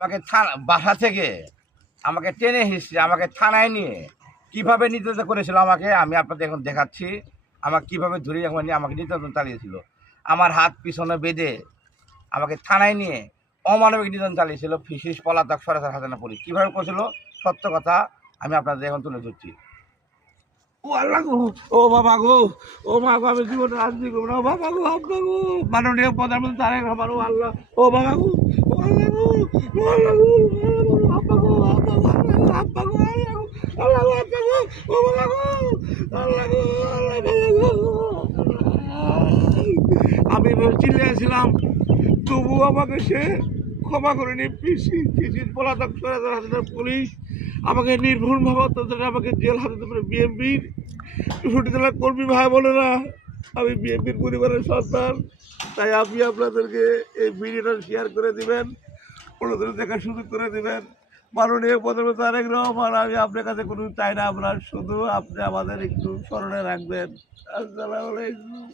আমাকে বাসা থেকে আমাকে টেনে হিসেবে আমাকে থানায় নিয়ে কিভাবে নির্যাতন করেছিল আমাকে আমি আপনাদের এখন দেখাচ্ছি। আমাকে কীভাবে ধরে এখন নিয়ে আমাকে নির্যাতন চালিয়েছিল। আমার হাত পিছনে বেঁধে আমাকে থানায় নিয়ে অমানবিক নির্যাতন চালিয়েছিল ফিশিস পলাতক সরাসরি হাসানা পুলিশ। কীভাবে করেছিল সত্য কথা আমি আপনাদের এখন তুলে ধরছি। ও আল্লাহ গো, ও বাবা গো, ও মা গো, আমি জীবনে রাজনীতি করবো না। ও বাবা গো, আব্বা গো, মাননীয় প্রধানমন্ত্রী তারেক রহমান, ও আল্লাহ, ও বাবা গো, ও আল্লাহ গো, ও আল্লাহ গো, আব্বা গো, আব্বা গো, আব্বা গো, আল্লাহ গো, আব্বা গো, ও বাবা গো, আল্লাহ গো, আল্লাহ বাবা গো। আমি চিল্লিয়েছিলাম, তবু আমাকে সে ক্ষমা করেনি। পিসির পলাতক সরাসরি হাসিনার পুলিশ আমাকে নির্ভুলভাবে অত্যাচারে আমাকে জেল হাজতে পারে। বিএনপির ছুটি জেলার কর্মী ভাই বোনেরা, আমি বিএনপির পরিবারের সন্তান, তাই আপনি আপনাদেরকে এই ভিডিওটা শেয়ার করে দিবেন, কোনোদিন দেখার সুযোগ করে দিবেন। মাননীয় প্রধানমন্ত্রী তারেক রহমান, আমি আপনার কাছে কোনো চাই না, আপনার শুধু আপনি আমাদের একটু স্মরণে রাখবেন। আসসালামু আলাইকুম।